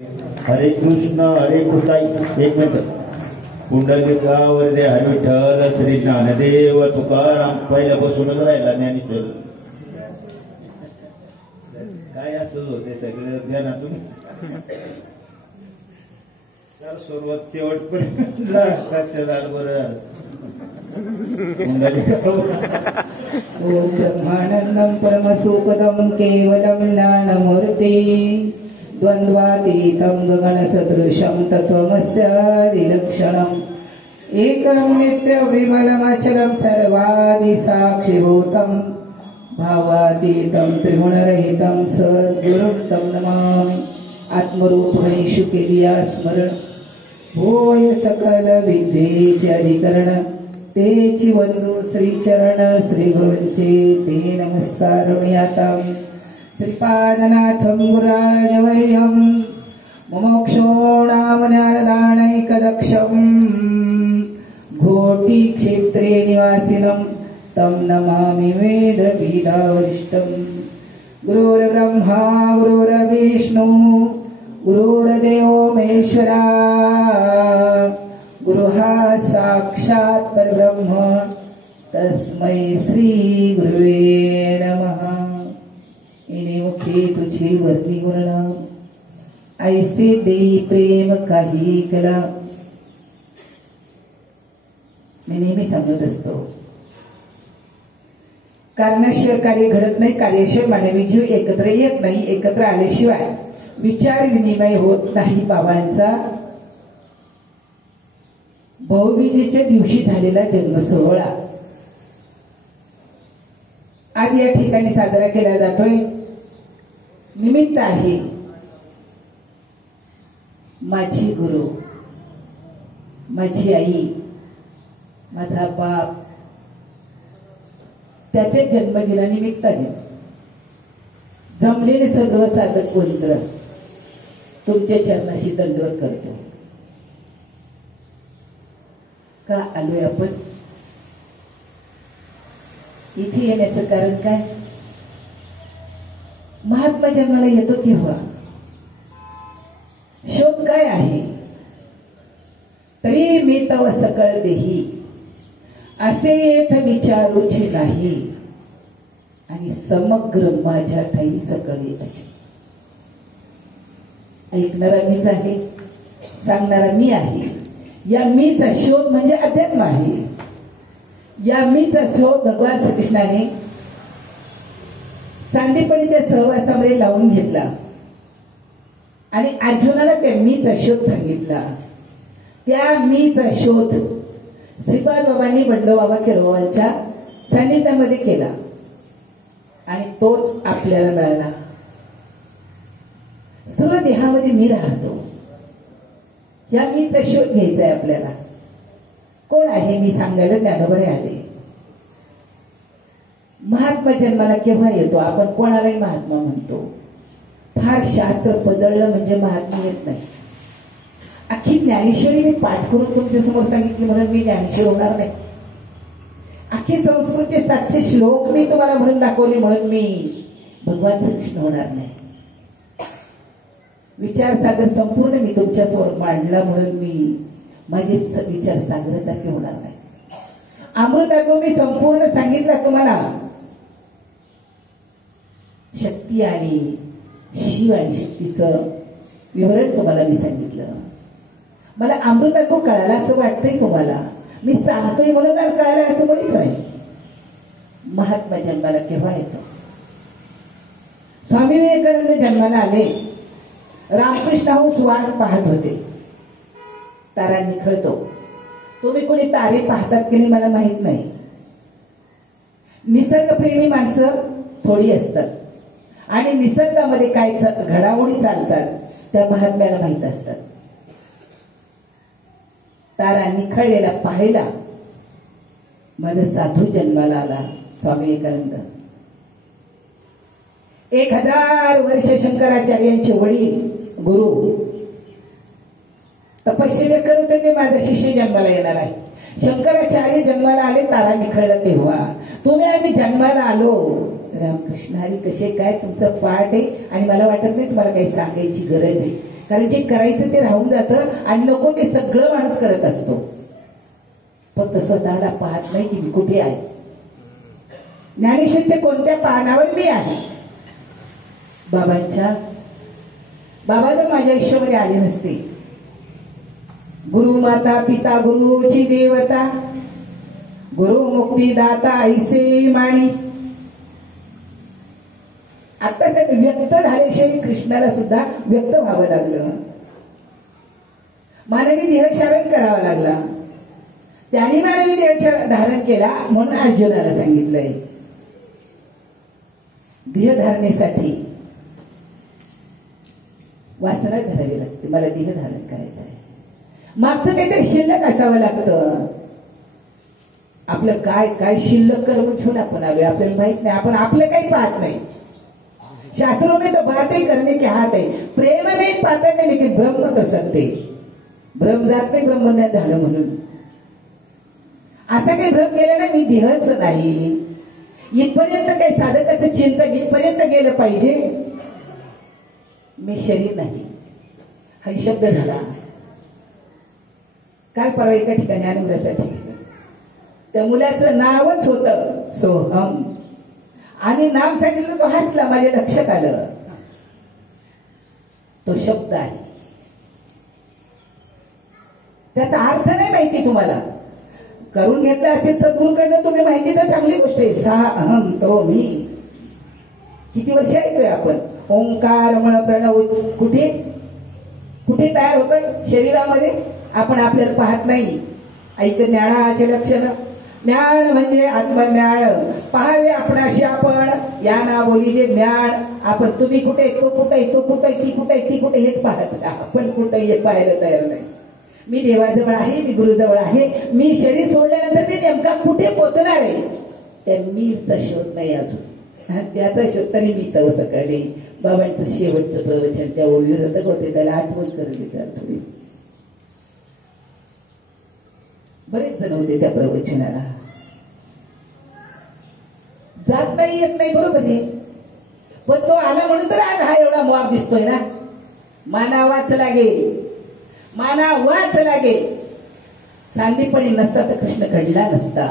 हरे कृष्ण एक मिनिट. पुंडलिकावर रे हरी विठ्ठल श्री ज्ञानदेव तुकाराम पहिल्यापासूनच राहिला ज्ञानेश्वर. काय असं होते सगळं ध्यानातून तर सुरुवात शेवटपर्यंत झालं बरं. ओम ब्रह्मानंदं परमसुखदं केवलं ज्ञानमूर्ति द्वन्द्वातीतं गगनसदृशं तत्त्वमस्यादिलक्षणम् एकं नित्यविमलमचलं सर्वादिसाक्षिभूतं भावातीतं त्रिगुणरहितं सद्गुरुं तं नमामि. आत्मरूपणेषु केलिया स्मरण होय सकल विद्येचे अधिकरण तेची वंदू श्रीचरण श्री गुरूंचे ते नमस्कार मी आता. श्रीपादनाथं गुराजवयं मुमुक्षो नाम ज्ञानदानैकदक्षं घोटी क्षेत्रे निवासिनं तं नमामि वेदपीठावरिष्ठं. गुरुर्ब्रह्मा गुरुर्विष्णु गुरुर्देवो महेश्वरा गुरुः साक्षात् परब्रह्म तस्मै श्री गुरुवे नमः. इने मुखे तुझे वर्ती गुणला ऐसे देई प्रेम काही कला. मी नेहमी सांगत असतो कारणाशिवाय कार्य घडत नाही, कार्याशिवाय मानवी जीव एकत्र येत नाही, एकत्र आल्याशिवाय विचार विनिमय होत नाही. बाबांचा भाऊबीजेच्या दिवशी झालेला जन्म सोहळा आज या ठिकाणी साजरा केला जातोय. निमित्त आहे माझी गुरु, माझी आई, माझा बाप त्याच्या जन्मदिनानिमित्ताने जमलेले सर्व साधक वंद्र तुमच्या चरणाशी दंडवत करतो. का आलोय आपण इथे येण्याचं कारण काय? महात्मा जन्माला येतो केव्हा? शोध काय आहे? तरी मी तव सकळ देही असे येथ विचारूची नाही आणि समग्र माझ्या ठाई सकळे अशी. ऐकणारा मीच आहे, सांगणारा मी आहे. या मीचा शोध म्हणजे अध्यात्म आहे. या मीचा शोध भगवान श्रीकृष्णाने सांदीपणीच्या सहवासामध्ये लावून घेतला आणि अर्जुनाला त्या मीचा शोध सांगितला. त्या मीचा शोध श्रीपाद बाबांनी बंडोबाबा केरवांच्या सानिध्यामध्ये केला आणि तोच आपल्याला मिळाला. सर्व देहामध्ये मी राहतो. या मीचा शोध घ्यायचा आहे आपल्याला. कोण आहे मी सांगायला ज्ञानोबरे आले. महात्मा जन्माला केव्हा येतो? आपण कोणालाही महात्मा म्हणतो. फार शास्त्र बदललं म्हणजे महात्मा येत नाही. अख्खी ज्ञानेश्वरी मी पाठ करून तुमच्या समोर सांगितली म्हणून मी ज्ञानेश्वर होणार नाही. अख्खी संस्कृतचे 700 श्लोक मी तुम्हाला म्हणून दाखवले म्हणून मी भगवान श्रीकृष्ण होणार नाही. विचार सागर संपूर्ण मी तुमच्या समोर मांडला म्हणून मी माझे विचार सागरासारखे होणार नाही. अमृतात्म मी संपूर्ण सांगितलं तुम्हाला. शक्ती आणि शिव आणि शक्तीचं विवरण तुम्हाला मी सांगितलं. मला अमृतात्म कळाला असं वाटतंय तुम्हाला. मी सांगतोय म्हणून कळायला असं मुळीच नाही. महात्मा जन्माला केव्हा येतो? स्वामी विवेकानंद जन्माला आले. रामकृष्ण हाऊस वाट पाहत होते. तारा निखळतो. तुम्ही कोणी तारे पाहतात की नाही मला माहित नाही. निसर्गप्रेमी माणसं थोडी असतात आणि निसर्गामध्ये काय घडामोडी चालतात त्या महात्म्याला माहित असतात. तारा निखळलेला पाहायला माझा साधू जन्माला आला स्वामी विवेकानंद. 1000 वर्ष शंकराचार्यांचे वडील गुरु तपश्चर्या करत होते. माझा शिष्य जन्माला येणार आहे. शंकराचार्य जन्माला आले तारा निखळला तेव्हा. तुम्ही आम्ही जन्माला आलो रामकृष्ण हरी कसे काय तुमचं पाठ आहे आणि मला वाटत नाही तुम्हाला काही सांगायची गरज आहे. कारण जे करायचं ते राहून जातं आणि नको ते सगळं माणूस करत असतो, फक्त स्वतःला पाहत नाही की मी कुठे आहे. ज्ञानेश्वरच्या कोणत्या पानावर मी आहे. बाबा जर माझ्या आयुष्यामध्ये आले नसते, गुरु माता पिता गुरुची देवता, गुरु मुक्तीदाता ऐसे माणी. आता त्याने व्यक्त झाल्याशिवाय कृष्णाला सुद्धा व्यक्त व्हावं लागलं, मानवी देह धारण करावा लागला. त्याने मानवी देह धारण केला म्हणून अर्जुनाला सांगितलंय देह धारणेसाठी वासना धरावी लागते. मला देह धारण करायचं आहे, मागचं काहीतरी शिल्लक असावं लागतं. आपलं काय काय शिल्लक कर्म घेऊन आपण आलोय आपल्याला माहित नाही, आपण आपलं काही पाहत नाही. शास्त्रों में तो बातें करने के हाथ है, प्रेम में पाहता नाही, लेकिन ब्रह्म तो सत्य. भ्रम जात नाही ब्रह्मज्ञान झालं म्हणून. आता काही भ्रम गेला ना, मी देहच नाही. इथपर्यंत काही साधकाचं चिंतन इथपर्यंत गेलं पाहिजे, मी शरीर नाही हा शब्द झाला. काल परवा एका ठिकाणी अनुग्रहासाठी त्या मुलाचं नावच होतं सोहम, आणि नाम सांगितलं तो हसला, माझ्या लक्षात आलं तो शब्द आहे. त्याचा अर्थ नाही माहिती तुम्हाला, करून घेतला असेल सद्गुरूकडनं तुम्ही माहिती तर चांगली गोष्ट आहे. सा अहम तो मी. किती वर्ष ऐकतोय आपण ओंकार मळ प्रणव, कुठे कुठे तयार होतोय शरीरामध्ये, आपण आपल्याला पाहत नाही. ऐक ज्ञानाचे लक्षण, ज्ञान म्हणजे आत्मज्ञान, पाहावे आपणाशी आपण, या ना बोलीचे ज्ञान. आपण तुम्ही कुठे, तो कुठे, तो कुठे, ती कुठे, ती कुठे हेच पाहत, आपण कुठे हे पाहायला तयार नाही. मी देवाजवळ आहे, मी गुरुजवळ आहे, मी शरीर सोडल्यानंतर मी नेमका कुठे पोचणार आहे त्या मीचा शोध नाही अजून. त्याचा शोध तरी मी तव सकाळी बाबांचं शेवटचं प्रवचन त्या विरोधक होते, त्याला आठवण करून देतात थोडी. बरेच जण होते त्या प्रवचनाला, जात नाही येत नाही बरोबर आहे, पण तो आला म्हणून तर आज हा एवढा मॉब दिसतोय ना. मानावाच लागे, मानावाच लागे. सांदीपणी नसता तर कृष्ण घडला नसता.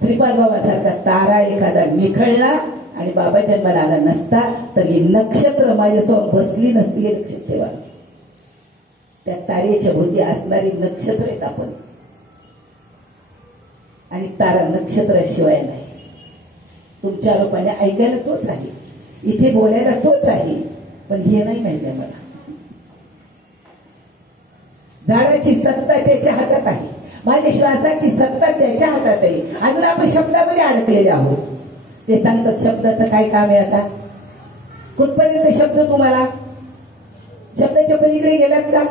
श्रीपाद बाबासारखा तारा एखादा निखळला आणि बाबा जन्माला आला नसता तर ही नक्षत्र माझ्यासमोर बसली नसती. हे लक्षात ठेवा, त्या तारेच्या भोवती असणारी नक्षत्र आहेत आपण, आणि तारा नक्षत्राशिवाय नाही. तुमच्या रूपाने ऐकायला तोच आहे, इथे बोलायला तोच आहे, पण हे नाही माहिती मला. झाडाची सत्ता त्याच्या हातात आहे, माझ्या श्वासाची सत्ता त्याच्या हातात आहे. अजून आपण शब्दामध्ये अडकलेले आहोत. ते सांगतात शब्दाचं काय काम आहे. आता कुठपर्यंत शब्द, तुम्हाला शब्दाच्या पलीकडे गेलात का?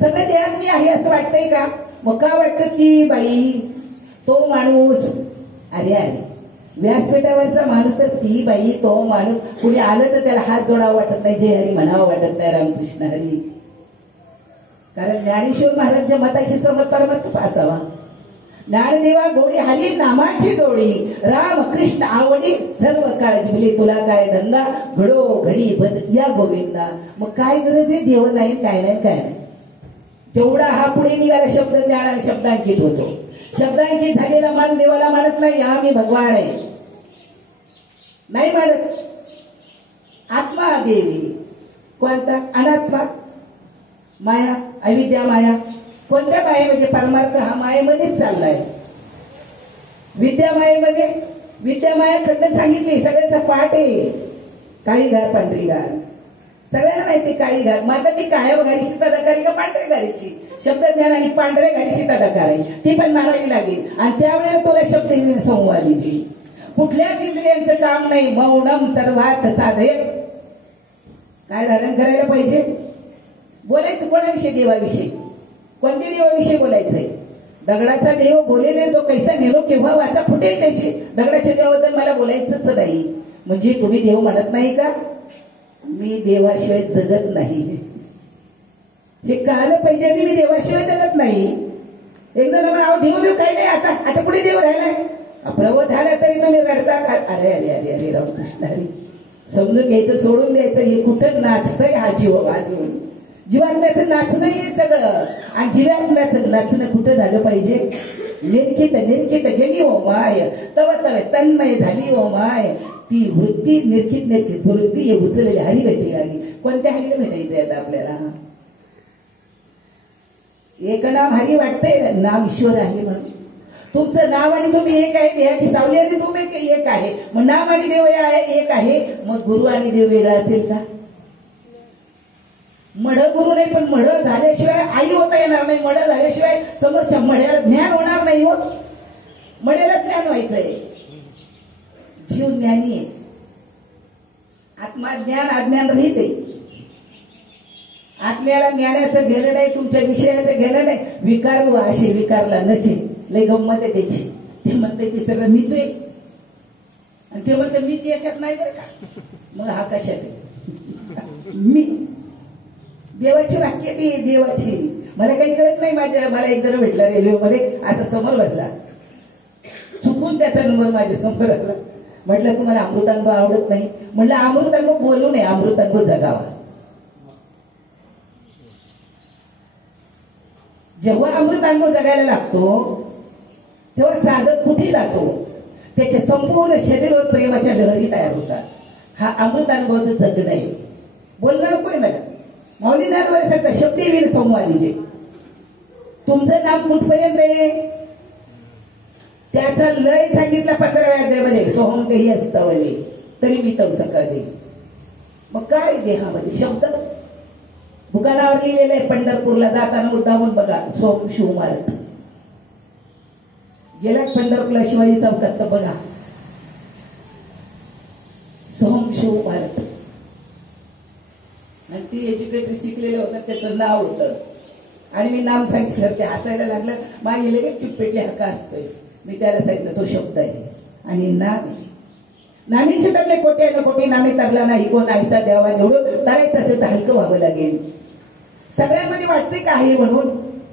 सगळं देहात मी आहे असं वाटतंय का? मग का वाटतं की बाई तो माणूस, अरे अरे व्यासपीठावरचा माणूस तर ती बाई तो माणूस, कुणी आलं तर त्याला हात जोडावा वाटत नाही, जय हरी म्हणावं वाटत नाही, रामकृष्ण हरी. कारण ज्ञानेश्वर महाराजांच्या मताशी सहमत परमात्मा असावा. ज्ञानदेवा गोडी हरी नामाची जोडी, राम कृष्ण आवडी सर्व काळ जिबली, तुला काय धंदा घडो घडी भज या गोविंदा. मग काय गरज आहे? देव नाही काय नाही काय नाही. जेवढा हा पुढे निघाला शब्द ज्ञानाने शब्दांकित होतो. शब्दांकित झालेला मान देवाला मानत नाही, हा मी भगवान आहे नाही मानत. आत्मा देवी कोणता? अनात्मा माया, अविद्या माया. कोणत्या मायेमध्ये? परमार्थ हा मायेमध्येच चाललाय. विद्या मायेमध्ये, विद्या माया खंड सांगितली, सगळ्यांचा पाठ आहे. काळी घार पांढरी घार, सगळ्यांना माहिती काळी घार. माझा मी काळ्या घारीची तदाकारी का पांढऱ्या घारीची? शब्दज्ञान आणि पांढऱ्या घारीची तदाकार आहे, ती पण मारावी लागेल. आणि त्यावेळेला तुला शब्द संवाद येईल. कुठल्याच इंद्रियांचं काम नाही. मौनम सर्वात साधे. काय धारण करायला पाहिजे? बोलायचं कोणाविषयी? देवाविषयी. कोणत्या देवाविषयी बोलायचंय? दगडाचा देव बोलेले तो कैसा नेलो केव्हा वाचा फुटेल त्याशी. दगडाच्या देवाबद्दल मला बोलायचंच नाही. म्हणजे तुम्ही देव म्हणत नाही का? मी देवाशिवाय जगत नाही, हे कळालं पाहिजे. आणि मी देवाशिवाय जगत नाही. एकदा म्हणा देव काही नाही, आता आता कुठे देव राहिलाय? प्रबोध झाला तरी तुम्ही रडता का? अरे अरे अरे अरे रामकृष्ण हरी. समजून घ्यायचं, सोडून द्यायचं. हे कुठं नाचतंय हा जीव वाजून. जीवात्म्याचं नाचणं हे सगळं. आणि जीवात्म्याचं नाचणं कुठं झालं पाहिजे? निर्कित निर्कित गेली हो माय, तव तव तन्मय झाली हो माय. ती वृत्ती निर्कित निर्कित वृत्ती हे उचललेली हरी भेटी लागली. कोणत्या हरीला भेटायचंय आता आपल्याला? एक नाम हरी वाटतंय, नाव ईश्वर आहे म्हणून. तुमचं नाव आणि तुम्ही एक आहे, देहाची सावली आणि तुम्ही एक आहे. मग नाम आणि देव एक आहे, मग गुरु आणि देव वेगळा असेल का? मढ गुरु नाही, पण मढ झाल्याशिवाय आई होता येणार नाही. मढ झाल्याशिवाय समोरच्या मढ्याला ज्ञान होणार नाही. हो, मढ्याला ज्ञान व्हायचंय. जीव ज्ञानी आहे, आत्मा ज्ञान अज्ञान रहित आहे. आत्म्याला ज्ञानाचं गेलं नाही, तुमच्या विषयाचं गेलं नाही. विकार असे विकारला नसे लय गंमत आहे त्याची. ते म्हणते ते सगळं मीच आहे, आणि ते म्हणते मीच याच्यात नाही बरं का. मग हा कशात आहे? मी देवाची वाक्य ती देवाची. मला काही कळत नाही. मला एक जण भेटला रेल्वेमध्ये, आता समोर बसला, चुकून त्याचा नंबर माझ्या समोर आला. म्हटलं तुम्हाला अमृतानुभव आवडत नाही? म्हटलं अमृतानुभव बोलू नये, अमृतानुभव जगावा. जेव्हा अमृतानुभव जगायला लागतो तेव्हा साधक कुठे जातो? त्याच्या संपूर्ण शरीरावर प्रेमाच्या लहरी तयार होतात. हा अमृतानुभवाचं जगणं आहे. बोलणार नको मला. मौलीदार सांगता शब्दवीर संवादीचे. तुमचं नाम कुठपर्यंत आहे? त्याचा लय सांगितला 15व्या अध्यायामध्ये, सोहम तेही असतवले तरी मी तव सकाळ दे. मग काय देहामध्ये शब्द दुकानावर लिहिलेलं आहे. पंढरपूरला जाताना मुद्दामून बघा, सोम शिव मारत. गेला पंढरपूरला शिवाजी चौकात तर बघा, सोम शिव मारत. आणि ती एज्युकेटेड शिकलेले होतं, त्याचं नाव होतं. आणि मी नाम सांगितलं, ते हसायला लागलं. माझी लगेच चिपपेटली, हक्का हसतोय. मी त्याला सांगितलं तो शब्द आहे आणि नाम आहे. नामीचे तरले कोटे ना कोटी नामी तरला नाही कोण आयचा द्यावा निवडून तरायचं असेल तर हलकं व्हावं लागेल. सगळ्यामध्ये वाटतंय का आहे म्हणून?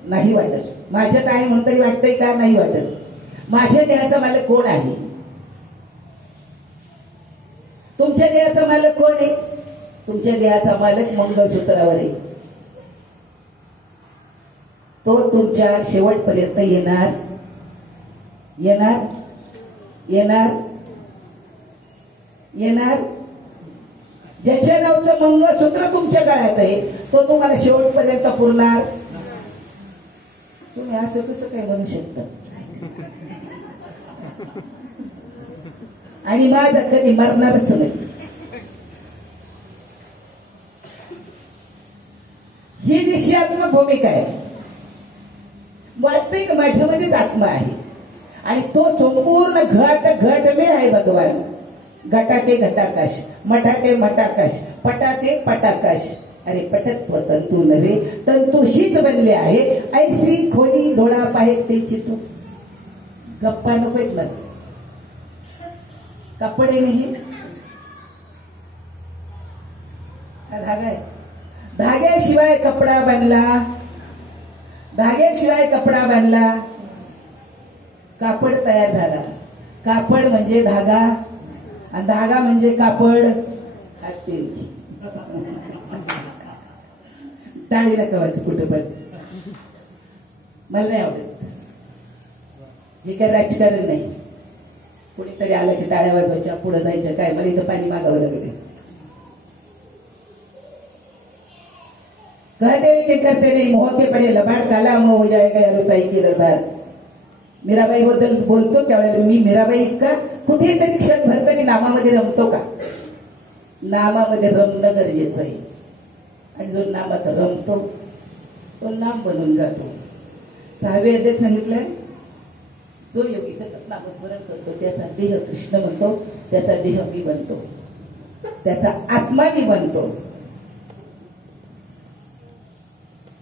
नाही वाटत. माझ्यात आहे म्हणून तरी वाटतंय का? नाही वाटत. माझ्या देहाचा मालक कोण आहे? तुमच्या देहाचा मालक कोण आहे? तुमच्या देहाचा मालक मंगळसूत्रावर आहे. तो तुमच्या शेवटपर्यंत येणार येणार येणार येणार. ज्याच्या नावचं मंगळसूत्र तुमच्या गळ्यात आहे तो तुम्हाला शेवटपर्यंत पुरणार. तुम्ही असं कसं काय म्हणू शकता? आणि माझं कधी मरणारच नाही. ही निश्चयात्मक भूमिका आहे. वाटतंय का माझ्यामध्येच आत्मा आहे आणि तो संपूर्ण घट में आहे भगवान. घटाते घटाकाश, मठाते मठाकाश, पटाते पटाकाश. अरे पटत्व तंतू नव्हे तंतूशीच बनले आहे. ऐसी खोली डोळा पाहे त्याची तू. गप्पा नको म्हटलं. कपडे नाही धागा आहे. धाग्याशिवाय कपडा बनला, धाग्याशिवाय कपडा बनला. कापड तयार झाला. कापड म्हणजे धागा आणि धागा म्हणजे कापड. टाळी नका वाच कुठं पण. मला नाही आवडत. हे काय राजकारण नाही. कोणीतरी आलं की टाळ्या वाजवायच्या, पुढे जायचं. काय मला इथं पाणी मागावं लागले. कहते के करते नहीं मोह के पडे लबाड काला मोह हो जाएगा या रुसाई की रसाद. मीराबाई बद्दल बोलतो त्यावेळेला मी मीराबाई इतका कुठेतरी क्षणभर तरी नामामध्ये रमतो का? नामामध्ये रमणं गरजेचं आहे. आणि जो नामात रमतो तो नाम बनून जातो. 6व्या अध्यायात सांगितलंय, जो योगीचं नामस्मरण करतो त्याचा देह कृष्ण बनतो, त्याचा देह मी बनतो, त्याचा आत्मा मी बनतो.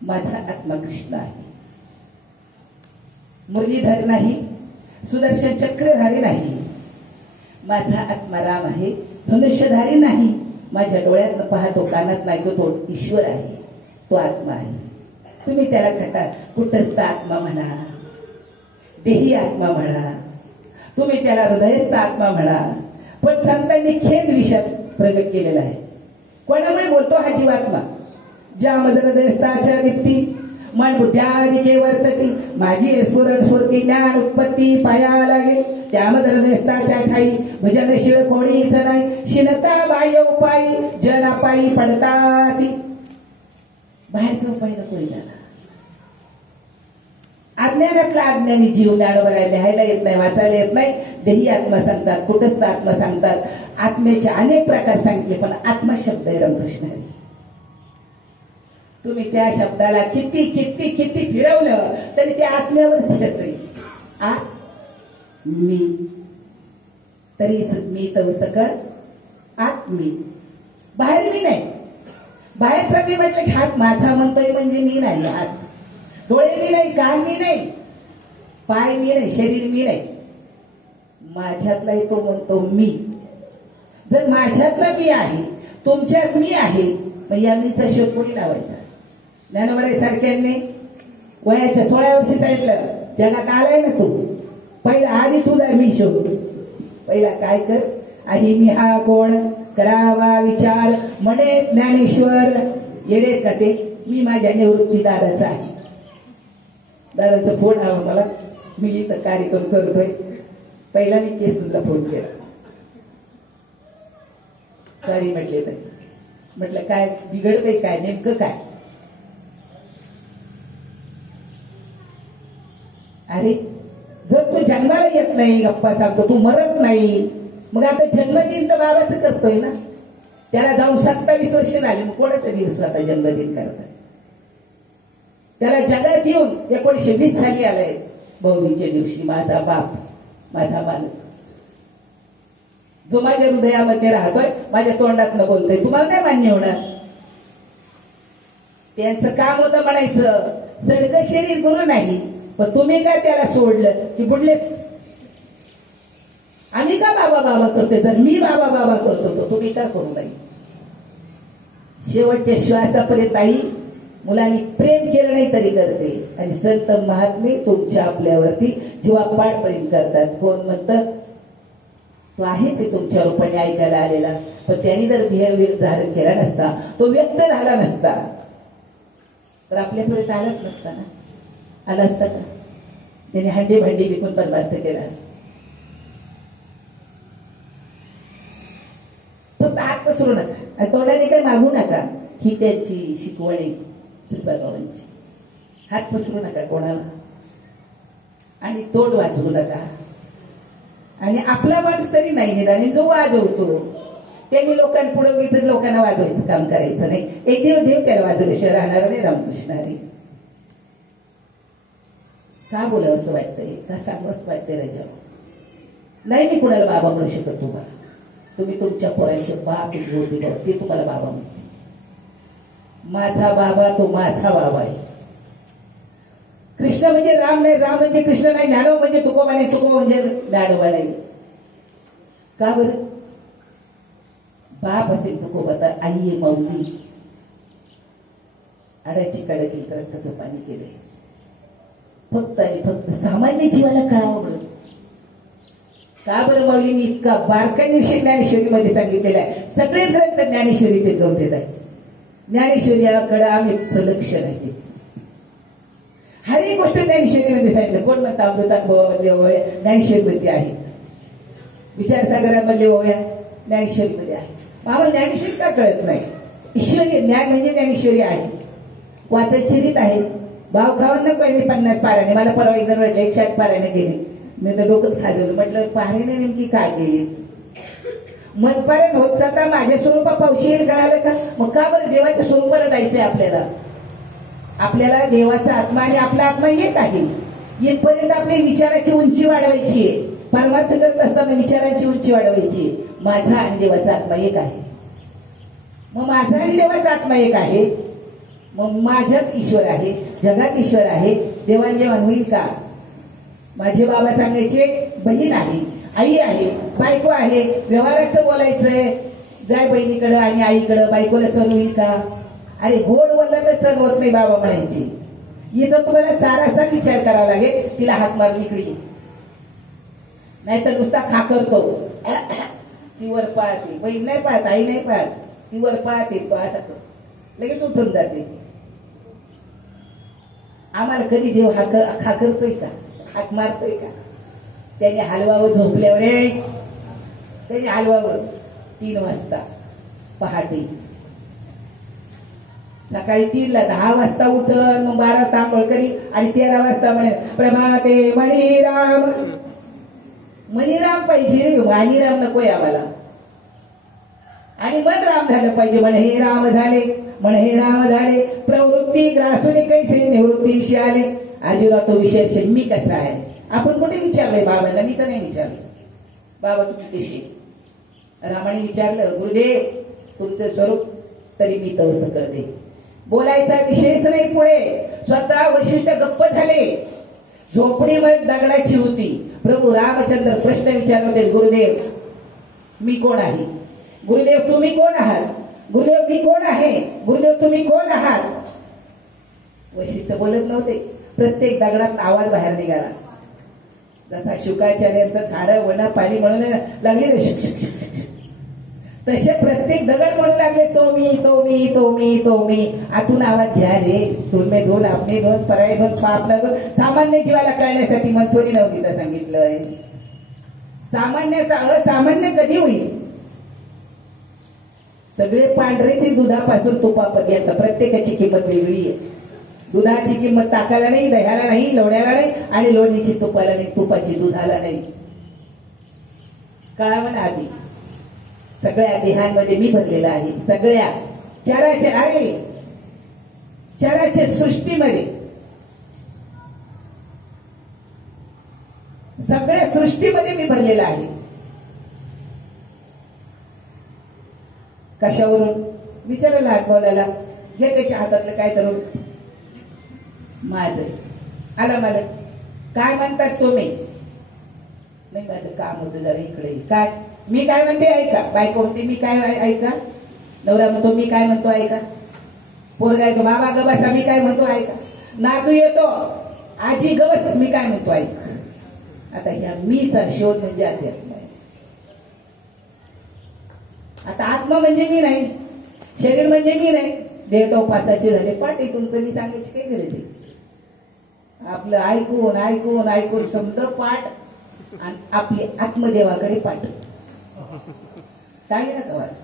माझा आत्मा कृष्ण आहे. मुरलीधर नाही, सुदर्शन चक्रधारी नाही. माझा आत्मा राम आहे. धनुष्यधारी नाही. माझ्या डोळ्यात पाहतो, कानात ऐकतो, तो ईश्वर आहे. तो आत्मा आहे. तुम्ही त्याला कुटस्थ आत्मा म्हणा, देही आत्मा म्हणा, तुम्ही त्याला हृदयस्थ आत्मा म्हणा. पण संतांनी खेद विषय प्रगट केलेला आहे. कोणामुळे बोलतो हा जीवात्मा? ज्या मदरदेस्ताच्या दीप्ती मन बुद्ध्यादिके वर्तती माझी स्फुरण स्फूर्ती ज्ञान उत्पत्ती पाया लागे त्या मदरदेस्ताच्या ठाई भजन शिळ कोणीच नाही शिनता बाह्य उपायी जन पायी पडता ती बाहेरचा उपाय नको झाला अज्ञानातला अज्ञानी जीव ज्ञानोबराय लिहायला येत नाही वाचायला येत नाही देही आत्मा सांगतात कुटस्थ आत्मा सांगतात आत्म्याचे अनेक प्रकार सांगितले पण आत्मा शब्द आहे रामकृष्ण हरी तुम्ही त्या शब्दाला किती किती किती फिरवलं तरी ते आत्म्यावरच येतोय मी तरी मी तर सकळ आत्मी बाहेर मी नाही बाहेरचा मी म्हटलं की हात माझा म्हणतोय म्हणजे मी नाही हात डोळे मी नाही कान मी नाही पाय मी नाही शरीर मी नाही माझ्यातलाही तो म्हणतो मी जर माझ्यातला मी आहे तुमच्यात मी आहे मग या मीचा शोध कोणी लावायचा ज्ञानोबराय सारख्यांनी वयाच्या 16 वर्षी सांगितलं जगात आलाय ना तू पहिला आधी तुला मी शोध पहिला काय कर आधी मी हा कोण करावा विचार म्हणे ज्ञानेश्वर येडेत का ते मी माझ्या निवृत्तीदाराचा आहे दादाचा फोन आला मला मी इथं कार्यक्रम करतोय पहिला मी केसनला फोन केला सॉरी म्हटले तर म्हटलं काय बिघडतंय काय नेमकं काय अरे जर तू जन्माला येत नाही गप्पा सांगतो तू मरत नाही मग आता जन्मदिन तर बाबाच करतोय ना त्याला जाऊन 27 वर्ष झाली मग कोणाच्या दिवस आता जन्मदिन करतात त्याला जगात येऊन 1920 साली आलाय भाऊबीजेच्या दिवशी माझा बाप माझा मालक जो माझ्या हृदयामध्ये राहतोय माझ्या तोंडातनं बोलतोय तुम्हाला नाही मान्य होणार त्यांचं काम होतं म्हणायचं सडकं शरीर गुरु नाही पण तुम्ही काय त्याला सोडलं की बुडलेच आम्ही का बाबा बाबा करतोय जर मी बाबा बाबा करतो तो तुम्ही का करू नाही शेवटच्या श्वासापर्यंत आई मुलांनी प्रेम केलं नाही तरी करते आणि संत महात्मे तुमच्या आपल्यावरती जीवापाड प्रेम करतात कोण म्हणतं तो आहे ते तुमच्या रूपाने ऐकायला आलेला पण त्यांनी जर ध्येय धारण केला नसता तो व्यक्त झाला नसता तर आपल्यापर्यंत आलाच नसता ना आला असता का त्याने हंडी भांडी विकून बरबाद केला फक्त आत पसरू नका आणि तोंडाने काही मागू नका ही त्यांची शिकवण आहे श्रीपादरावांची हात पसरू नका कोणाला आणि तोंड वाजवू नका आणि आपला माणूस तरी नाही निदान जो वाजवतो त्यांनी लोकांपुढे लोकांना वाजवायचं काम करायचं नाही एक देव त्याला वाजवल्याशिवाय राहणार नाही रामकृष्ण हरी का बोलावं असं वाटतंय का सांगू असं वाटतंय राजा नाही मी कुणाला बाबा म्हणू शकत तुम्हाला तुम्ही तुमच्या पोरांचे बाप होते ते तुम्हाला बाबा म्हणते माझा बाबा तो माझा बाबा आहे कृष्ण म्हणजे राम नाही राम म्हणजे कृष्ण नाही ज्ञानोबा म्हणजे तुकोबा नाही तुकोबा म्हणजे ज्ञानोबा नाही का बरं बाप असेल तुकोबा तर आई आहे माऊली आड्याची कडकी रक्ताचं पाणी केलंय फक्त आणि फक्त सामान्य जीवाला कळावं बरं का बरं माऊलींनी इतका बारकाईने विषय ज्ञानेश्वरीमध्ये सांगितलेला आहे सगळे ग्रंथ ज्ञानेश्वरी ते गवतेत आहे ज्ञानेश्वरीकडे आम्ही लक्ष नाही हर एक गोष्ट ज्ञानेश्वरीमध्ये सांगितलं कोण म्हणतं अमृतात भावामध्ये ओव्या ज्ञानेश्वरीमध्ये आहे विचारसागरामधले ओव्या ज्ञानेश्वरीमध्ये आहे आम्हाला ज्ञानेश्वरी का कळत नाही ईश्वरी ज्ञान म्हणजे ज्ञानेश्वरी आहे वाचायची रीत आहे भाव खाऊन नको मी 50 पाराने मला परवा एकदा म्हटलं 108 पाराने केली मी तर डोकंच खाल्लं म्हटलं पाराने नेमकी काय केली मतपारण होत जाता माझ्या स्वरूपा पावशीर कळालं का मग का बरं देवाच्या स्वरूपाला जायचंय आपल्याला देवाचा आत्मा आणि आपला आत्मा एक आहे इथपर्यंत आपली विचाराची उंची वाढवायची आहे परमार्थ करत असताना विचारांची उंची वाढवायची माझा आणि देवाचा आत्मा एक आहे मग माझा आणि देवाचा आत्मा एक आहे मग माझ्यात ईश्वर आहे जगात ईश्वर आहे देवांजेवान होईल का माझे बाबा सांगायचे बहीण आहे आई आहे बायको आहे व्यवहाराचं बोलायचंय जाय बहिणीकडं आणि आईकडं बायकोला सण होईल का अरे गोड बोलला तर सण होत नाही बाबा म्हणायची इथं तुम्हाला सारासा विचार करावा लागेल तिला हात मारून इकडे नाहीतर नुसता खाकरतो ती वर पाहते बहीण नाही पाहत आई नाही पाहत ती वर पाहते तो असा लगेच उठून जाते. आम्हाला कधी देव हाक करतोय का, हाक मारतोय का? त्याने हलवावं झोपल्यावर, त्याने हलवावं 3 वाजता पहाटे. सकाळी 3ला 10 वाजता उठन, मग 12 तांबळ करी आणि 13 वाजता म्हणे प्रभाते मणिराम. मणिराम पाहिजे, वाणीराम नकोय आम्हाला. आणि मन राम झालं पाहिजे. म्हणे हे राम झाले, म्हणे हे राम झाले. प्रवृत्ती ग्रासून कैसे निवृत्तीशी आले. अर्जुना तो विषय मी कसा आहे. आपण कुठे विचारलंय बाबांना? मी तर नाही विचारलं. बाबा तुम्ही कशी? रामाने विचारलं गुरुदेव तुमचं स्वरूप, तरी मी तवस करते. बोलायचा विषयच नाही पुढे. स्वतः वशिष्ठ गप्प झाले. झोपडीमध्ये दगडाची होती. प्रभू रामचंद्र प्रश्न विचारले होते, गुरुदेव मी कोण आहे? गुरुदेव तुम्ही कोण आहात? गुरुदेव मी कोण आहे? गुरुदेव तुम्ही कोण आहात? वशिष्ठ बोलत नव्हते. प्रत्येक दगडात आवाज बाहेर निघाला. जसा शुकाचार्यांचं झाडं वण पाणी म्हणून लागले तसे प्रत्येक दगड म्हणू लागले तो मी, तो मी, तो मी, तो मी. आतून आवाज घ्या रे. तुमने दोन, आपणे दोन, पराय दोन, पापला दोन. सामान्य जीवाला कळण्यासाठी मंथोरी नवनीता सांगितलंय. सामान्याचा असामान्य कधी होईल? सगळे पांढरेचे दुधापासून तुपापर्यंत प्रत्येकाची किंमत वेगळी आहे. दुधाची किंमत ताकाला नाही, दह्याला नाही, लोण्याला नाही, आणि लोणीची तुपाला नाही, तुपाची दुधाला नाही. कळावं आधी सगळ्या देहांमध्ये मी भरलेला आहे. सगळ्या चराचर सृष्टीमध्ये, सगळ्या सृष्टीमध्ये मी भरलेला आहे. कशावरून विचारायला हात बोलायला घे त्याच्या हातातलं काय करून. माझं आला मला काय म्हणतात तुम्ही? नाही माझं काम होतं जरा इकडे. काय मी काय म्हणते ऐका. बायको म्हणते मी काय ऐका. नवरा म्हणतो मी काय म्हणतो ऐका. पोरगा येतो बाबा गबसा मी काय म्हणतो ऐका. नातू येतो आजी गबस मी काय म्हणतो ऐका. आता ह्या मीचा शोध म्हणजे अध्यात्म आहे. आता आत्मा म्हणजे मी नाही, शरीर म्हणजे मी नाही. देह तो पाचाचे झाले पाठ ऐकून तरी सांगायची काय गरज आहे. आपलं ऐकून ऐकून ऐकून समज पाठ आणि आपली आत्मदेवाकडे पाठ. काय नका वाच.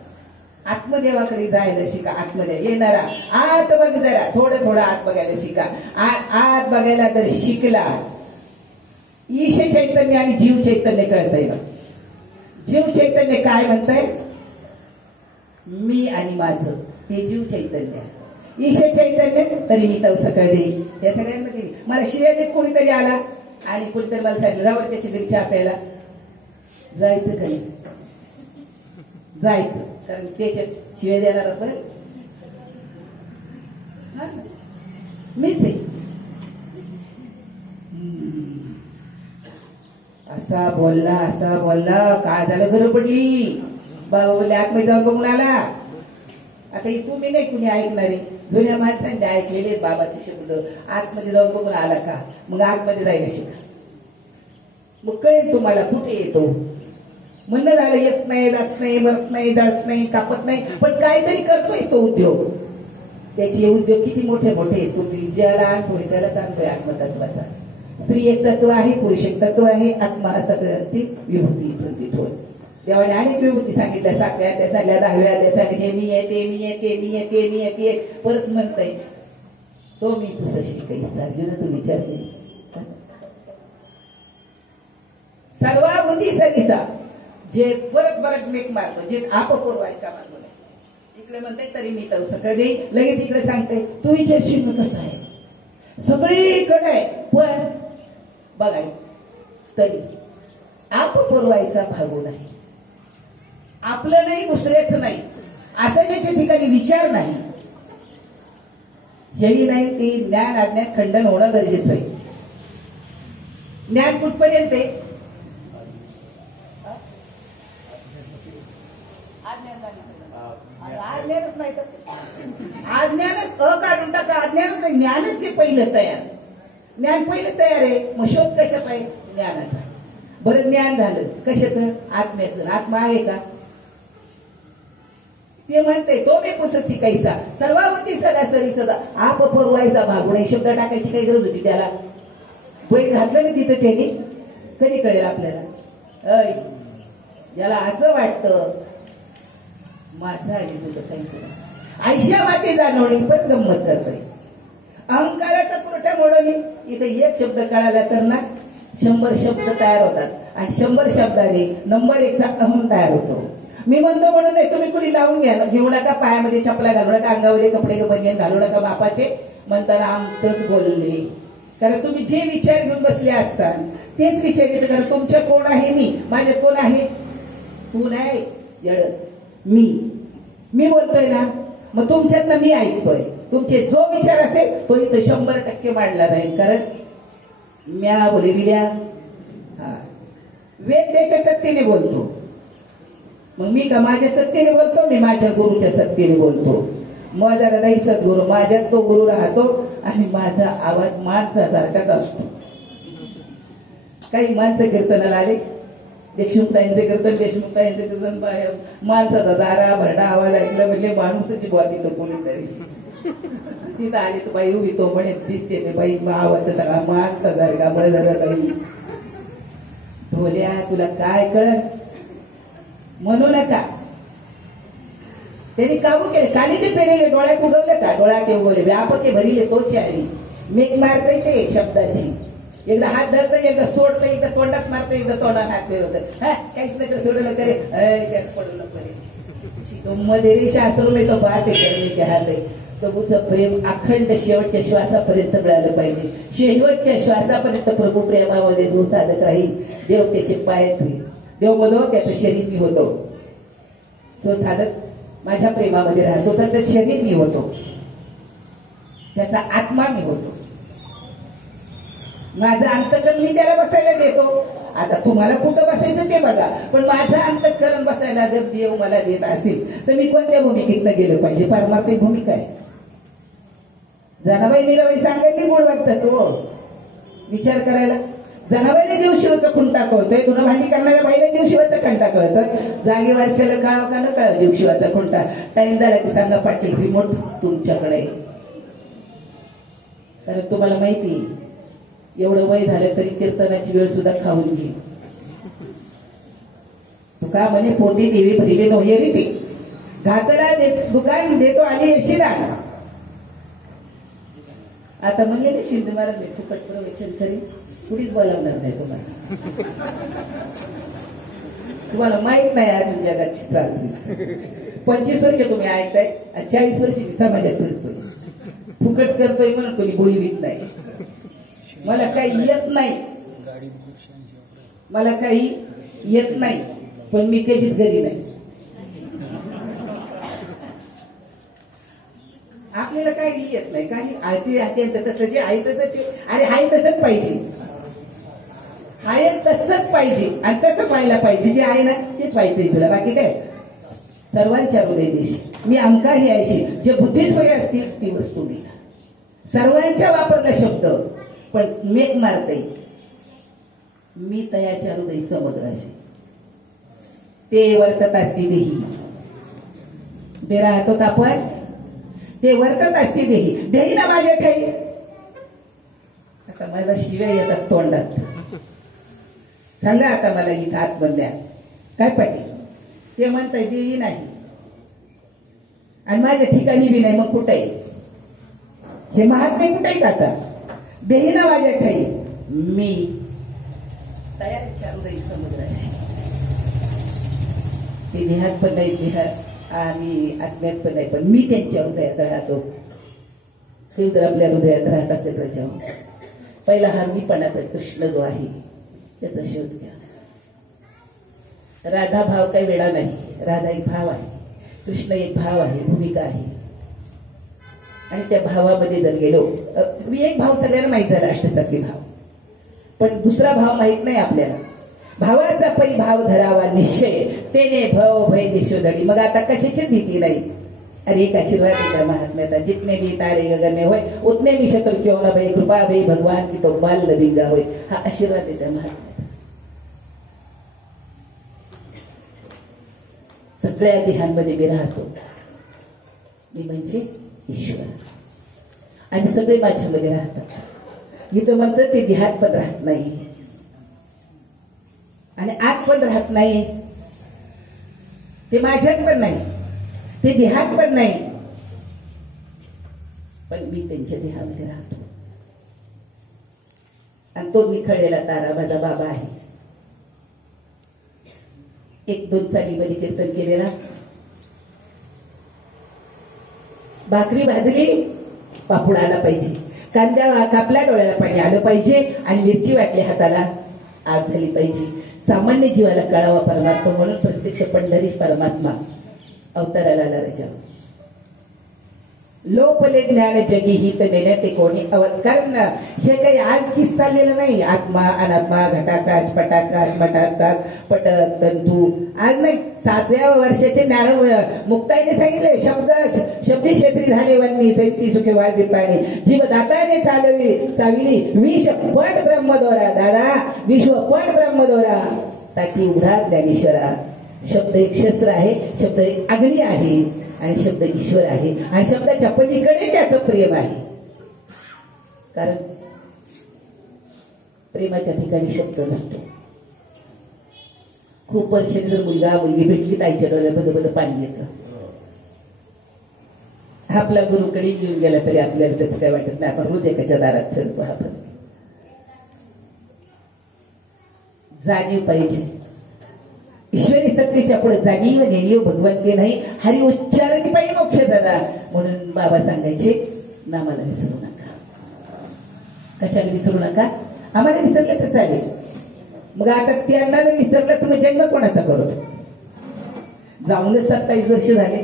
आत्मदेवाकडे जायला शिका. आत्मदेव येणारा आत बघ जरा. थोडं थोडं आत बघायला शिका. आत बघायला तर शिकला. ईश चैतन्य आणि जीव चैतन्य कळतंय बघ. जीव चैतन्य काय म्हणतंय? मी आणि माझं. ते जीव चैतन्य. ईश चैतन्य तरी मी तव सकळ देईन. या सगळ्यांमध्ये मला शिव्या देत कोणीतरी आला आणि कोणीतरी मला सांगितलं जावर त्याच्या घरी चहा प्यायला. जायचं काही जायचं, कारण त्याच्यात शिव्या देणार आपण मीच आहे. असा बोलला काय झालं घरं पडली. बाबा बोलले आतमध्ये जाऊन बघून आला. आता तुम्ही नाही कुणी ऐकणारे, जुन्या माणसांनी ऐकलेले बाबाचे शब्द. आतमध्ये जाऊन बघून आला का, मग आतमध्ये जायला शिका. मग कळेल तुम्हाला कुठे येतो. म्हणणं झालं येत नाही, जात नाही, मरत नाही, जळत नाही, कापत नाही, पण काहीतरी करतोय तो उद्योग. त्याचे उद्योग किती मोठे मोठे. तुम्ही ज्याला पुढे त्याला जाणतोय आत्मतत्वाचा. स्त्री एक तत्व आहे, पुरुष एक तत्व आहे, आत्मा सगळ्यांची विभूती प्रतीत होय. देवाने अनेक विभूती सांगितल्या. 7व्या त्याच्या 10व्या त्यासाठी हे मी आहे, ते मी आहे, ते मी आहे, ते मी आहे, ते परत म्हणताय तो मी पुसशी काही. अर्जुन तू विचार केली सर्वाभूती सरिसा. जे परत परत मेक मारतो, जे अपपूर्वायचा मार्ग नाही. इकडे म्हणते तरी मी तर सगळे लगेच इकडे सांगते तू विचारशील मग कसं आहे. सगळीकडे पण बघाय तरी अपपूर्वायचा भागू नाही. आपलं नाही, दुसऱ्याच नाही, असं त्याच्या ठिकाणी विचार नाही. हेही नाही ते ज्ञान अज्ञान खंडन होणं गरजेचं आहे. ज्ञान कुठपर्यंत आहे? अज्ञानच नाही तर अज्ञानच काढून टाका. अज्ञानच नाही, ज्ञानच आहे पहिलं तयार. ज्ञान पहिलं तयार आहे. मग शोध कशाचा आहे? ज्ञानाचा. बरं ज्ञान झालं कशाचं? आत्म्याचं. आत्मा आहे का? ते म्हणते तो मी पुसती कैसा सर्वावती सदा सरी सदा आप परवायचा भागुणे शब्द टाकायची काही गरज होती त्याला. बैल घातलं ना तिथं त्यांनी कधी कळेल आपल्याला. अय ज्याला असं वाटतं माझं आहे तुझं काही करा आयशा माते जाणवणी पण गंमत करतोय. अहंकाराचा कुरटा मोडवणी इथे एक शब्द कळाला तर ना 100 शब्द तयार होतात आणि 100 शब्दाने नंबर 1चा अहम तयार होतो. मी म्हणतो म्हणून नाही तुम्ही कुणी लावून घ्या घेऊ नका पायामध्ये चपला घालू नका अंगावले कपडे बनियन घालू नका बापाचे म्हणताना आमचंच बोलले. कारण तुम्ही जे विचार घेऊन बसले असतात तेच विचार घेते. कारण तुमच्या कोण आहे मी माझ्यात कोण आहे तू नाही येड मी बोलतोय ना मग तुमच्यातनं मी ऐकतोय. तुमचे जो विचार असेल तो इथं 100% मांडला जाईल. कारण म्या बोले विद्या वेद त्याच्या सत्तेने बोलतो. मग मी का माझ्या सत्तेने बोलतो मी माझ्या गुरुच्या सत्तेने बोलतो. माझा नाही सद्गुरू माझ्यात तो गुरु राहतो आणि माझा आवाज माणसासारखाच असतो. काही माणसं कीर्तनाला आले देशमुखताईंचे कीर्तन माणसाचा दारा भरडा आवाज ऐकला म्हणजे माणूसाची बुवा तिथं कोणीतरी तिथं आली तर बाई उभी तो म्हणे दिसते ते बाई आवाज माणसासारखा बरं बाई ढोल्या तुला काय कळत म्हणू नका. त्यांनी काबू केले काली ते पेरेले डोळ्यात उगवले का डोळ्यात उगवले व्यापके भरिले तोची आली मेक मारता येते एक शब्दाची. एकदा हात धरतं एकदा सोडतं एकदा तोंडात मारतं एकदा तोंडात हात फिरवतं काहीच नका सोडलं करे त्यात पडू नको मध्ये रे शास्त्र मी तो बात आहे करणे हात आहे. प्रभूचं प्रेम अखंड शेवटच्या श्वासापर्यंत मिळालं पाहिजे. शेवटच्या श्वासापर्यंत प्रभू प्रेमामध्ये जो साधक राहील देव त्याचे पाय धुईल. देव म्हणतो त्याचं शरीर मी होतो. तो साधक माझ्या प्रेमामध्ये राहतो तर त्याचं शरीर मी होतो त्याचा आत्मा मी होतो. माझं अंतकरण मी त्याला बसायला देतो. आता तुम्हाला कुठं बसायचं ते बघा पण माझं अंतकरण बसायला जर देव मला देत असेल तर मी कोणत्या भूमिकेतनं गेलं पाहिजे. परमार्थिक भूमिका आहे. जनाबाई मीराबाई सांगायला गुण वाटतं तो विचार करायला. जनाबाईला देवशिवाचा खुंटा कळतोय तुला भांडी करणाऱ्या बाईला देवशिवाचा खंटा कळतोय. जागेवरच्याला कळावं का न कळावं देवशिवाचा खुंटा. टाइम झाला की सांगा पाटील रिमोट तुमच्याकडे. कारण तुम्हाला माहिती एवढं वय झालं तरी कीर्तनाची वेळ सुद्धा खाऊन घे. तुका म्हणे पोती देवी भरिले नव्हे रे ते घातला दुकान देतो आली येशील. आता म्हणले ना शिंदे महाराज मी फुकट प्रवचन करी कुणीच बोलावणार नाही तुम्हाला. तुम्हाला माहित नाही अजून जगात चित्र 25 वर्ष तुम्ही ऐकताय 40 वर्ष मी समाजात फिरतोय. फुकट करतोय म्हणून कोणी बोलवीत नाही. मला काही येत नाही पण मी कधीच घरी नाही. आपल्याला काही येत नाही काही तसं जे आहे तसं ते अरे हाय तसंच पाहिजे. हाय तसंच पाहिजे आणि तसं पाहायला पाहिजे. जे आहे ना तेच पाहिजे तुला बाकी काय. सर्वांच्या हृदय देश मी अमका ही आयशी जे बुद्धीच वगैरे असतील ती वस्तू मी सर्वांच्या वापरला शब्द पण मेक मारते मी तयाच्या हृदय समुद्राशी ते वर्तत असती देही ते राहतो आपण ते वर्तत असती देही देही ना माझ्या ठाई. आता मला शिव्या येतात तोंडात. सांगा आता मला इथं आतमधल्या काय पाटील ते म्हणताय देही नाही आणि माझ्या ठिकाणी बी नाही. मग कुठे हे महात्मे कुठे आहेत आता. देही ना माझ्या ठाई मी तयारीच्या हृदय समुद्राशी. ते देहात पण नाही देहात आणि आत्म्यात पण नाही पण मी त्यांच्या हृदयात राहतो. ते तर आपल्या हृदयात राहत असेल त्याच्यावर पहिला हा मीपणाचा कृष्ण जो आहे त्याचा शोध घ्या. राधा भाव काही वेळा नाही. राधा एक भाव आहे. कृष्ण एक भाव आहे भूमिका आहे. आणि त्या भावामध्ये जर गेलो एक भाव सगळ्यांना माहित झाला अष्टसखी भाव पण दुसरा भाव माहित नाही आपल्याला. भावाचा पै भाव धरावा निश्चय तेने भव भय देशोधडी. मग आता कशाची भीती नाही. अरे एक आशीर्वाद देता महात्म्याचा जितने भी तारे गगन में होय उतने भी शत्रु क्यों न भय कृपा भय भगवान की तो बाल लबिंगा होय. हा आशीर्वाद देता महात्म्याचा. सगळ्या देहांमध्ये मी राहतो मी म्हणजे ईश्वर आणि सगळे माझ्यामध्ये राहतात. इथं म्हणतात ते देहात पण राहत नाही आणि आत पण राहत नाही, ते माझ्यात पण नाही, ते देहात पण नाही, पण मी त्यांच्या देहामध्ये राहतो. आणि तो निखळलेला तारा माझा बाबा आहे. 1-2 चालीमध्ये कीर्तन केलेला. भाकरी भाजली, पापूड आला पाहिजे, कांद्या कापल्या डोळ्याला पाणी आलं पाहिजे आणि मिरची वाटली हाताला आग झाली पाहिजे. सामान्य जीवाला कळावा परमात्मा म्हणून प्रत्यक्ष पंढरीश परमात्मा अवताराला आला राजा. लोपले ज्ञान जगी हित देण्या ते कोणी कारण हे काही आज किस चाललेलं नाही. आत्मा अनात्मा घटाकाश पटाकाश मटाकाश पटक तंतू आज नाही. 7व्या वर्षाचे ज्ञान मुक्ताईने सांगितले शब्दी क्षेत्री झाले वन्नी सैती सुखे वाढली पाणी जीव दाताने चाविली विष पट ब्रह्मदोरा दादा विश्व पट ब्रह्मदोरा ताकी उघडा ज्ञानेश्वरा. शब्द एक शस्त्र आहे, शब्द एक अग्नी आहे आणि शब्द ईश्वर आहे आणि शब्दाच्या पलीकडे त्याचं प्रेम आहे. कारण प्रेमाच्या ठिकाणी शब्द नसतो. खूप वर्षांनी जर मुलगा मुलगी भेटली ताईच्या डोळ्यामध्ये बद पाणी येतं. आपल्या गुरुकडे येऊन गेला तरी आपल्याला त्याचं काय वाटत नाही. आपण रोज एकाच्या दारात फिरतो. आपण जाणीव पाहिजे. ईश्वरी सत्तेच्या पुढे जाणीव नेणीव भगवंती नाही. हरी उच्चारणी पाहिजे मोक्ष दादा. म्हणून बाबा सांगायचे नामाला विसरू नका. कशाला विसरू नका? आम्हाला विसरलं तर चालेल. मग आता त्यांना जर विसरलं तुम्ही जन्म कोणाचा करतो? जाऊनच 27 वर्ष झाले.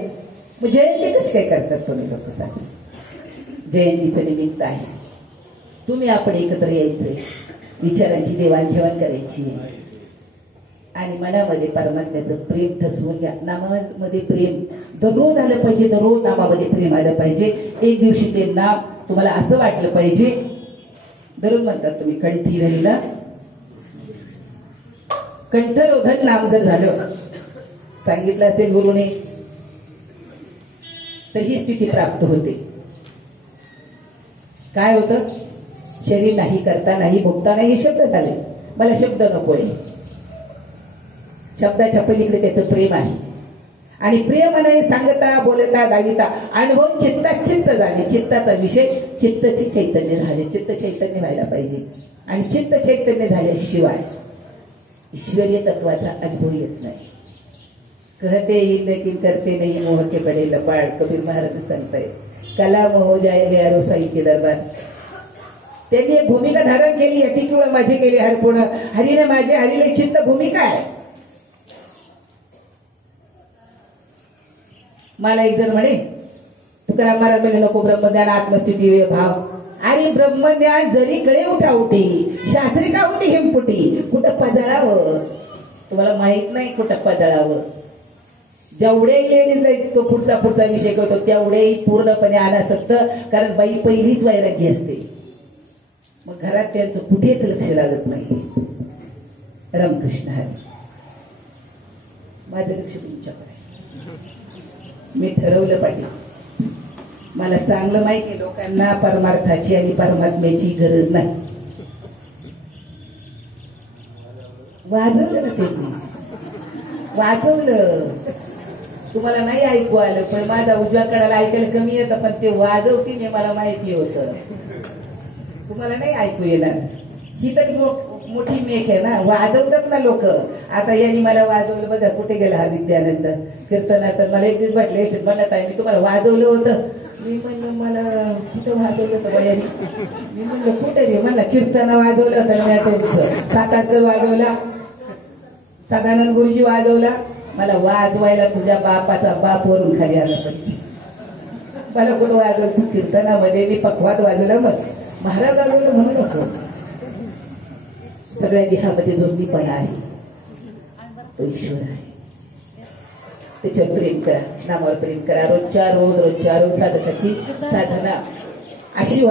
मग जयंती कशी काय करतात तुम्ही लोक? सांग. जयंतीचं निमित्त आहे. तुम्ही आपण एकत्र यायचे, विचारांची देवाणघेवाण करायची आणि मनामध्ये परमात्म्याचं प्रेम ठसवून घ्या. नामामध्ये प्रेम दररोज आलं पाहिजे. दररोज नामामध्ये प्रेम आलं पाहिजे. एक दिवशी ते नाम तुम्हाला असं वाटलं पाहिजे. दररोज म्हणतात तुम्ही कंठी धरीला कंठरोधक नाम जर झालं सांगितलं असेल गुरुने तर ही स्थिती प्राप्त होते. काय होतं? शरीर नाही, करता नाही, भोगता नाही हे शब्द झाले. मला शब्द नकोय. शब्दाच्या पलीकडे त्याचं प्रेम आहे आणि प्रेमाने सांगता बोलता दाविता अनुभव चित्तात चित्त झाले. चित्ताचा विषय चित्तचे चैतन्य झाले. चित्त चैतन्य व्हायला पाहिजे आणि चित्त चैतन्य झाल्याशिवाय ईश्वरीय तत्वाचा अनुभव येत नाही. कहते लेकिन करते नाही मोह के बडे लपाड. कबीर महाराज सांगताय कला मोह जाय गया रोसाई के दरबार. त्यांनी एक भूमिका धारण केली. अति किंवा माझे केले हरपूर्ण हरीने माझे हरीले चित्त भूमिका आहे. मला एक जण म्हणे तुकाराम महाराज म्हणे नको ब्रह्मज्ञान आत्मस्थिती भाव. अरे ब्रह्मज्ञान जरी कळे उठाउठी शास्त्री का होती हिमपुटी. कुठं पदळावं तुम्हाला माहित नाही. कुठं पदळावं. जेवढे लेडीज तो पुढचा विषय करतो तेवढे पूर्णपणे अनासक्त. कारण बाई पहिलीच वैराग्य असते. मग घरात त्यांचं कुठेच लक्ष लागत नाही. रामकृष्ण हरी. माझं लक्ष तुमच्याकडे. मी ठरवलं पाहिजे. मला चांगलं माहिती लोकांना परमार्थाची आणि परमात्म्याची गरज नाही. वाजवलं ना ते वाजवलं. तुम्हाला नाही ऐकू आलं पण माझा उजव्या कडाला ऐकायला कमी येतं पण ते वाजवतीने मला माहिती होतं. तुम्हाला नाही ऐकू येणार. ही तर मोठी मेख आहे ना. वाजवतात ना लोक. आता यांनी मला वाजवलं बघा. कुठे गेला हा विद्यानंद कीर्तनात. मला एक दिवस वाटले म्हणत आहे मी तुम्हाला वाजवलं होतं. मी म्हणलं मला कुठं वाजवलं होतं बायांनी. मी म्हणलं कुठे रे? मला कीर्तन वाजवलं होतं. मी तुमचं सातारकर वाजवला, सदानंद गुरुजी वाजवला. मला वाजवायला तुझ्या बापाचा बाप वरून खाली आला पाहिजे. मला कुठं वाजवलं? तू कीर्तनामध्ये मी पखवात वाजवला. मग महाराज वाजवलं म्हणू नको. सगळ्या देहामध्ये जोडणीपणा आहे. तो ईश्वर आहे. त्याच्यावर प्रेम करा. नामावर प्रेम करा. रोजच्या रोज साधकाची साधना अशी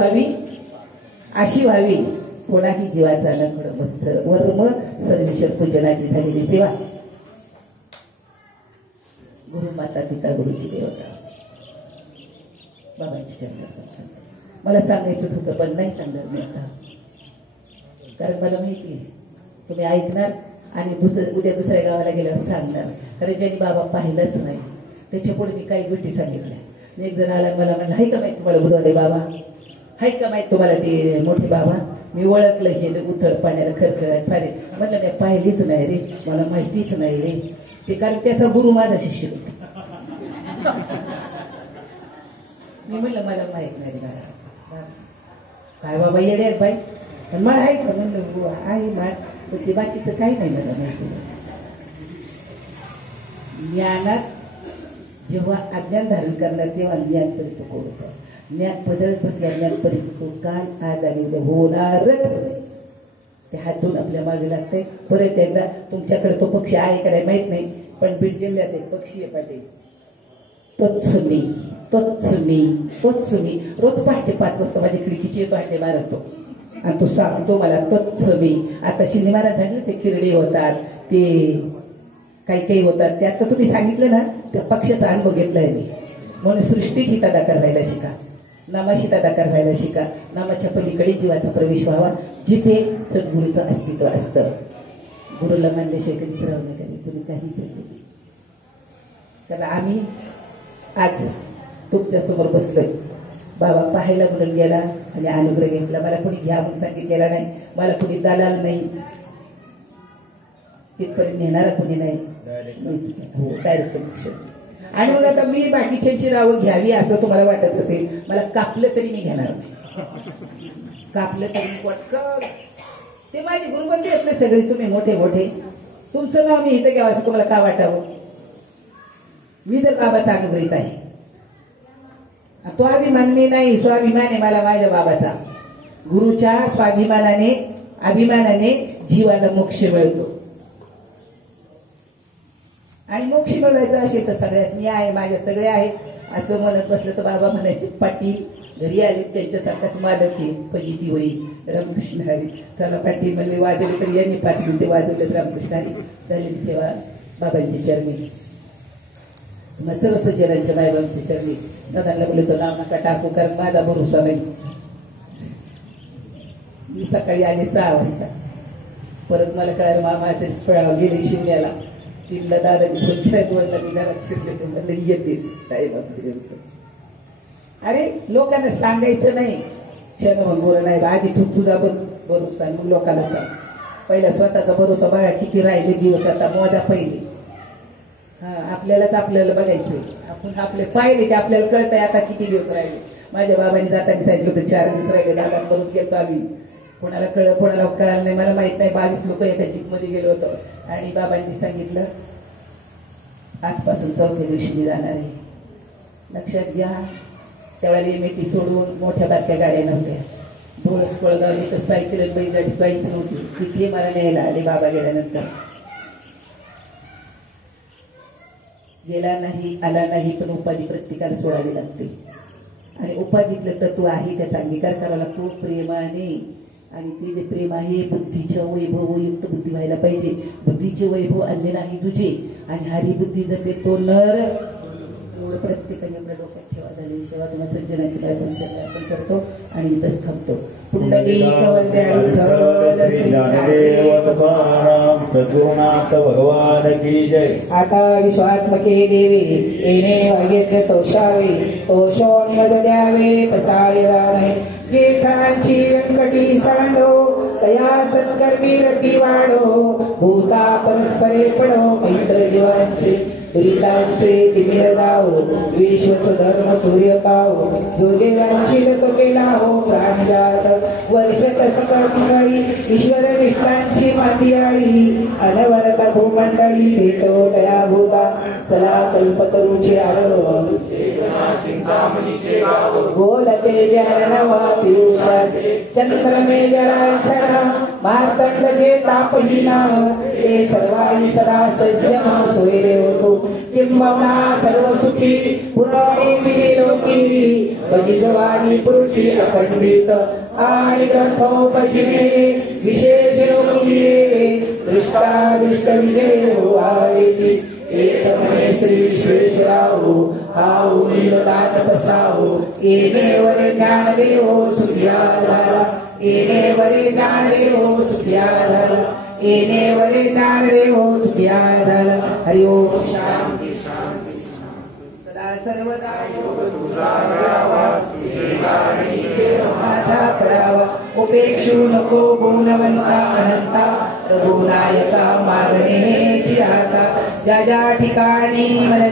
व्हावी कोणाही जीवाचा नकड वर्म सर्वेश्वर पूजनाची झालेली सेवा. गुरु माता पिता गुरुची देवता बाबांची चर्चा मला सांगायचं होतं पण नाही सांगणार मी आता, कारण मला माहिती आहे तुम्ही ऐकणार आणि उद्या दुसऱ्या गावाला गेल्यावर सांगणार. कारण ज्यांनी बाबा पाहिलंच नाही त्याच्या पुढे मी काही गोष्टी सांगितल्या. एक जण आला मला म्हणलं, हाय का माहिती तुम्हाला बुधवारे बाबा, हाय का माहिती तुम्हाला ते मोठे बाबा? मी ओळखलं हे उथळ पाण्याला खरखरात फारे. म्हटलं मी पाहिलीच नाही रे, मला माहितीच नाही रे ते, कारण त्याचा गुरु माझा शिष्य होता. मी म्हणलं मला माहित नाही रे बाबा. काय बाबा येडे आहेत बाई, पण मला आहे का? म्हणलं आहे माठ, ते बाकीचं काही नाही मला माहिती. ज्ञानात जेव्हा अज्ञान धारण करणार तेव्हा ज्ञान परिपक्व होतं. ज्ञान बदलत बसल्या ज्ञान परिपक्व काल आज आणि उद्या होणारच. ते हात धुवून आपल्या मागे लागतंय. परत एकदा तुमच्याकडे तो पक्षी आहे का नाही माहित नाही, पण बीड जिल्ह्यात एक पक्षी आहे पाटील, तोच मी तोच मी तोच मी. रोज पहाटे 5 वाजता माझ्या खिडकीची येतो, हाटे मारतो आणि तो सांगतो मला तोच मी. आता शिंदे महाराज झाले ते किरडे होतात, ते काही होतात. ते आता तुम्ही सांगितलं ना, त्या पक्षाचा अनुभव घेतलाय मी. म्हणून सृष्टीची तदाकार व्हायला शिका, नामाशी तदाकार व्हायला शिका. नामाच्या पलीकडे जीवाचा प्रवेश व्हावा, जिथे सद्गुरूचं अस्तित्व असतं. गुरुला मानल्याशिवाय कधीच राहू नका, तुम्ही काही केलं. तर आम्ही आज तुमच्या समोर बसलोय. बाबा पाहायला म्हणून गेला आणि अनुग्रह घेतला. मला कोणी घ्या म्हणून सांगितलेला नाही, मला कोणी दलाल नाही, तिथपर्यंत नेणारा कोणी नाही. हो डायरेक्ट कनेक्शन. आणि मग आता मी बाकीच्यांची नावं घ्यावी असं तुम्हाला वाटत असेल, मला कापलं तरी मी घेणार नाही. कापलं तरी मी पटकन, ते माझे गुरुबंदी आहेत ना सगळे, तुम्ही मोठे मोठे, तुमचं नाव मी इथं घ्यावं असं तुम्हाला का वाटावं? मी तर बाबाचा अनुग्रहित आहे. तो अभिमान मी नाही, स्वाभिमान आहे मला माझ्या बाबाचा. गुरुच्या स्वाभिमानाने अभिमानाने जीवाला मोक्ष मिळतो. आणि मोक्ष मिळवायचं असेल तर सगळ्यात मी आहे, माझ्या सगळे आहेत असं म्हणत बसलं तर बाबा म्हणायचे पाटील घरी आले त्यांच्यासारखाच मालक आहे, फजिती होईल. रामकृष्ण हरी. चला पाटील म्हणले वाजवले तर यांनी 5 मिनिटे वाजवले. रामकृष्ण हरी. झालेली सेवा बाबांची चरणी, मग सर्व सज्जनांच्या बाबांची चरणी. दादांना बोलले तो नाव नका टाकू, कारण माझा भरोसा नाही. मी सकाळी आले 6 वाजता, परत मला कळालं मामा गेले शिमल्याला. 3ला दादानी फोन केला, 2ला मी घरात शिरले तर म्हणलं येतेच टाईमात. अरे लोकांना सांगायचं नाही, क्षणभंगुर नाही. आधी तुझा भरोसा, मग लोकांना सांग. पहिला स्वतःचा भरोसा बघा किती राहिले दिवस, आता मोजा पहिले. आपल्यालाच आपल्याला बघायचे, आपण आपले पाहिले की आपल्याला कळतंय आता किती दिवस राहिले. माझ्या बाबांनी जाताना सांगितलं होतं 4 दिवस राहिले. दादा करून गेलो आम्ही, कोणाला कळलं कोणाला कळलं नाही मला माहित नाही. 22 लोक एका जीप मध्ये गेलो होतो आणि बाबांनी सांगितलं आजपासून 4थ्या दिवशी मी जाणार आहे. लक्षात घ्या, त्यावेळेला एमएटी सोडून मोठ्या बारक्या गाड्या नव्हत्या. डोळस कोळगावली तर सायकल बैलगाडी काहीच नव्हती. तिथे मला न्यायला आले बाबा गेल्यानंतर. गेला नाही आला नाही पण उपाधी प्रत्येकाला सोडावी लागते. आणि उपाधीतलं तत्व आहे त्याचा अंगीकार करावा लागतो प्रेमाने. आणि ते जे प्रेम आहे बुद्धीचं वैभवयुक्त बुद्धी व्हायला पाहिजे. बुद्धीचे वैभव आणले नाही तुझे आणि हरिबुद्धी जपे तो नर. प्रत्येकाने आपल्या डोक्यात ठेवा. झाली सेवा तुम्हाला सज्जनाची काय आपण करतो आणि इथंच थांबतो. पुंडलिक सद्गुरुनाथ भगवान की जय. आता विश्वात्मके देवे येणे वागेत्र तोषावे तोषोनिमद द्यावे पसाळे राणे. जेठांची व्यंकटी सांडो तया सत्कर्मी रटी वाढो. भूता परस्परे पडो मैत्र जीवांचे रीतांचे तिमिर गावो. विश्वच धर्म सूर्य पावो. जो देवांशील तो केला हो प्राणजात. वर्षत सकळ मंडळी ईश्वर विष्टांची माती आळी. अनवरत भूमंडळी भेटो दया भूता. चला कल्पतरूचे आलो बोलते ज्ञानवा पियुषाचे. चंद्रमे जलांछना मार्तंड जे तापहीना. ते सर्वाई सदा सज्जन सोयरे होतो. किंबहुना सर्व सुखी पुराणे विलोकी. बजिजवानी पुरुषी अखंडित आणि ग्रंथोपजीवे विशेष लोकी. दृष्टादृष्ट विजय हो आवेची. एक श्री विश्वेश्वराव हा दान बसावो. येणेवर ज्ञानदेव सुखिया झाला येणेवर ज्ञानदेव सुखिया झाला येणेवर ज्ञानदेव सुखिया झाला. हरि ओम. शांती शांती सदा सर्वदा योग तुझा मिळावा माझा पडावा. उपेक्षू नको गुणवंता अनंता रघुनायका मागणे आता ज्या ज्या ठिकाणी मला